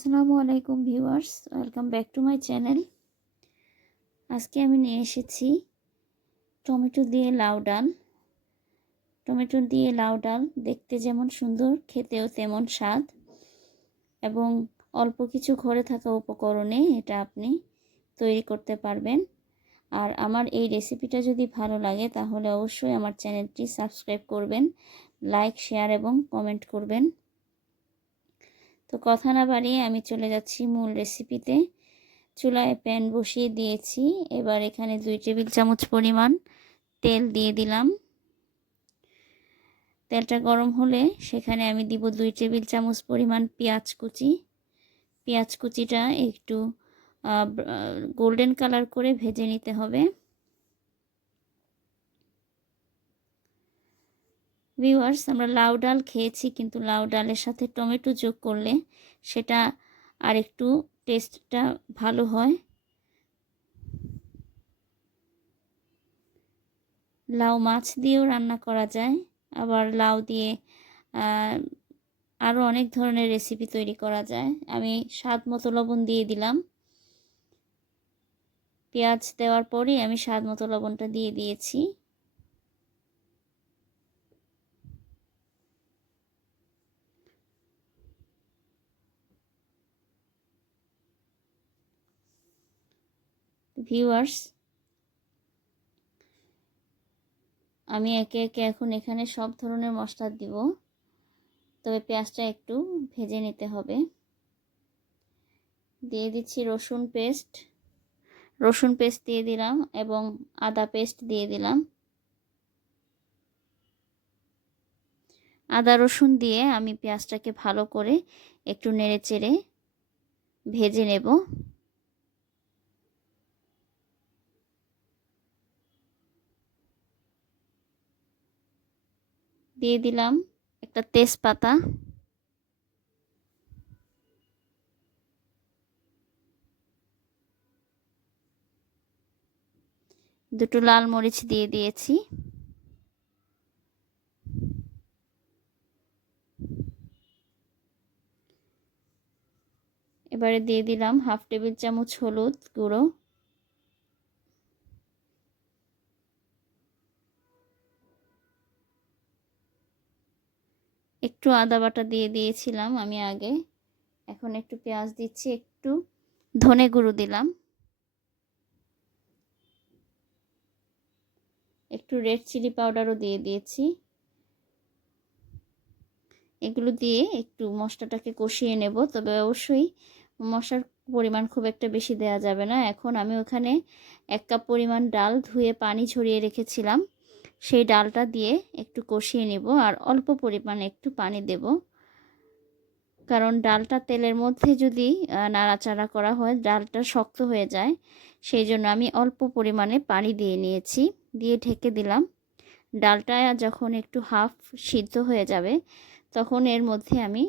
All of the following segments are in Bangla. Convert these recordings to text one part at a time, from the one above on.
আসসালামু আলাইকুম viewers, welcome back to my channel. আজকে আমি নিয়ে এসেছি টমেটো দিয়ে লাউ ডাল। টমেটো দিয়ে লাউ ডাল দেখতে যেমন সুন্দর, খেতেও তেমন স্বাদ এবং অল্প কিছু ঘরে থাকা উপকরণে এটা আপনি তৈরি করতে পারবেন। আর আমার এই রেসিপিটা যদি ভালো লাগে তাহলে অবশ্যই আমার চ্যানেলটি সাবস্ক্রাইব করবেন, লাইক, শেয়ার এবং কমেন্ট করবেন। তো কথা না বাড়িয়ে আমি চলে যাচ্ছি মূল রেসিপিতে। চুলায় প্যান বসিয়ে দিয়েছি। এবার এখানে 2 টেবিল চামচ পরিমাণ তেল দিয়ে দিলাম। তেলটা গরম হলে সেখানে আমি দিব 2 টেবিল চামচ পরিমাণ পেঁয়াজ কুচি। পেঁয়াজ কুচিটা একটু গোল্ডেন কালার করে ভেজে নিতে হবে। ভিউয়ার্স, আমরা লাউ ডাল খেয়েছি, কিন্তু লাউ ডালের সাথে টমেটো যোগ করলে সেটা আর একটু টেস্টটা ভালো হয়। লাউ মাছ দিয়েও রান্না করা যায়, আবার লাউ দিয়ে আরও অনেক ধরনের রেসিপি তৈরি করা যায়। আমি স্বাদ মতো লবণ দিয়ে দিলাম। পেঁয়াজ দেওয়ার পরেই আমি স্বাদ মতো লবণটা দিয়ে দিয়েছি। ভিউয়ার্স, আমি একে একে এখন এখানে সব ধরনের মশলা দিব, তবে পেঁয়াজটা একটু ভেজে নিতে হবে। দিয়ে দিচ্ছি রসুন পেস্ট দিয়ে দিলাম এবং আদা পেস্ট দিয়ে দিলাম। আদা রসুন দিয়ে আমি পেঁয়াজটাকে ভালো করে একটু নেড়েচেড়ে ভেজে নেব। দিয়ে দিলাম একটা তেজপাতা, দুটো লাল মরিচ দিয়ে দিয়েছি। এবারে দিয়ে দিলাম 1/2 টেবিল চামচ হলুদ গুঁড়ো, একটু আদা বাটা দিয়ে দিয়েছিলাম আমি আগে। এখন একটু পেঁয়াজ দিচ্ছি, একটু ধনে গুঁড়ো দিলাম, একটু রেড চিলি পাউডারও দিয়ে দিয়েছি। এগুলো দিয়ে একটু মশলাটাকে কষিয়ে নেব, তবে অবশ্যই মশলার পরিমাণ খুব একটা বেশি দেওয়া যাবে না। এখন আমি ওখানে 1 কাপ পরিমাণ ডাল ধুয়ে পানি ঝরিয়ে রেখেছিলাম, সেই ডালটা দিয়ে একটু কষিয়ে নেব। আর অল্প পরিমাণে একটু পানি দেব, কারণ ডালটা তেলের মধ্যে যদি নাড়াচাড়া করা হয় ডালটা শক্ত হয়ে যায়। সেই জন্য আমি অল্প পরিমাণে পানি দিয়ে নিয়েছি, দিয়ে ঢেকে দিলাম। ডালটা যখন একটু হাফ সিদ্ধ হয়ে যাবে তখন এর মধ্যে আমি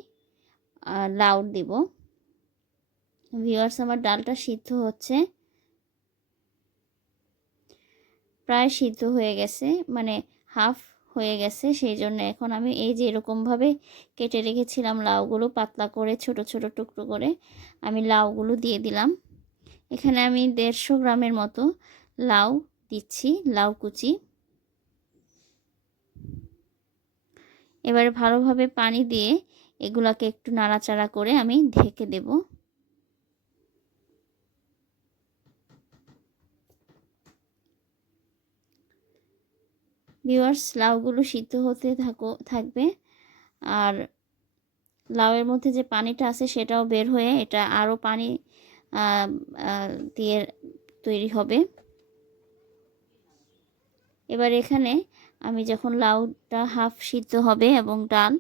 লাউ দিব। ভিউয়ার্স, আমার ডালটা সিদ্ধ হচ্ছে, প্রায় সিদ্ধ হয়ে গেছে, মানে হাফ হয়ে গেছে। সেই জন্য এখন আমি এই যে এরকমভাবে কেটে রেখেছিলাম লাউগুলো, পাতলা করে ছোট ছোট টুকরো করে আমি লাউগুলো দিয়ে দিলাম। এখানে আমি 150 গ্রামের মতো লাউ দিচ্ছি, লাউ কুচি। এবারে ভালোভাবে পানি দিয়ে এগুলাকে একটু নাড়াচাড়া করে আমি ঢেকে দেব। ভিউয়ার্স, লাউগুলো সিদ্ধ হতে থাকবে, আর লাউয়ের মধ্যে যে পানিটা আছে সেটাও বের হয়ে এটা আরও পানি দিয়ে তৈরি হবে। এবার এখানে আমি যখন লাউটা হাফ সিদ্ধ হবে এবং ডাল,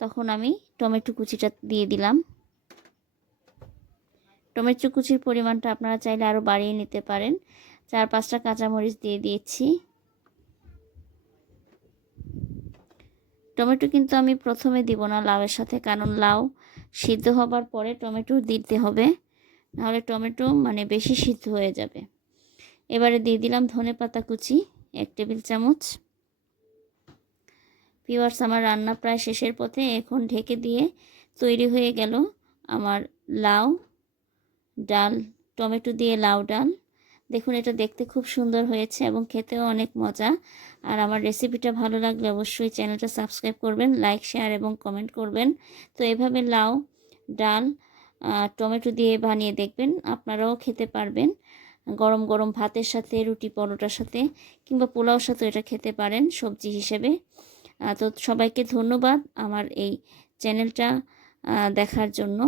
তখন আমি টমেটো কুচিটা দিয়ে দিলাম। টমেটো কুচির পরিমাণটা আপনারা চাইলে আরও বাড়িয়ে নিতে পারেন। 4-5টা কাঁচামরিচ দিয়ে দিয়েছি। টমেটো কিন্তু আমি প্রথমে দিব না লাউয়ের সাথে, কারণ লাউ সিদ্ধ হবার পরে টমেটো দিতে হবে, নাহলে টমেটো মানে বেশি সিদ্ধ হয়ে যাবে। এবারে দিয়ে দিলাম ধনেপাতা কুচি 1 টেবিল চামচ। ভিউয়ার্স, আমার রান্না প্রায় শেষের পথে। এখন ঢেকে দিয়ে তৈরি হয়ে গেল আমার লাউ ডাল, টমেটো দিয়ে লাউ ডাল। দেখুন এটা দেখতে খুব সুন্দর হয়েছে এবং খেতেও অনেক মজা। আর আমার রেসিপিটা ভালো লাগলে অবশ্যই চ্যানেলটা সাবস্ক্রাইব করবেন, লাইক শেয়ার এবং কমেন্ট করবেন। তো এভাবে লাউ ডাল টমেটো দিয়ে বানিয়ে দেখবেন, আপনারাও খেতে পারবেন। গরম গরম ভাতের সাথে, রুটি পরোটার সাথে কিংবা পোলাওর সাথে এটা খেতে পারেন সবজি হিসেবে। তো সবাইকে ধন্যবাদ আমার এই চ্যানেলটা দেখার জন্য।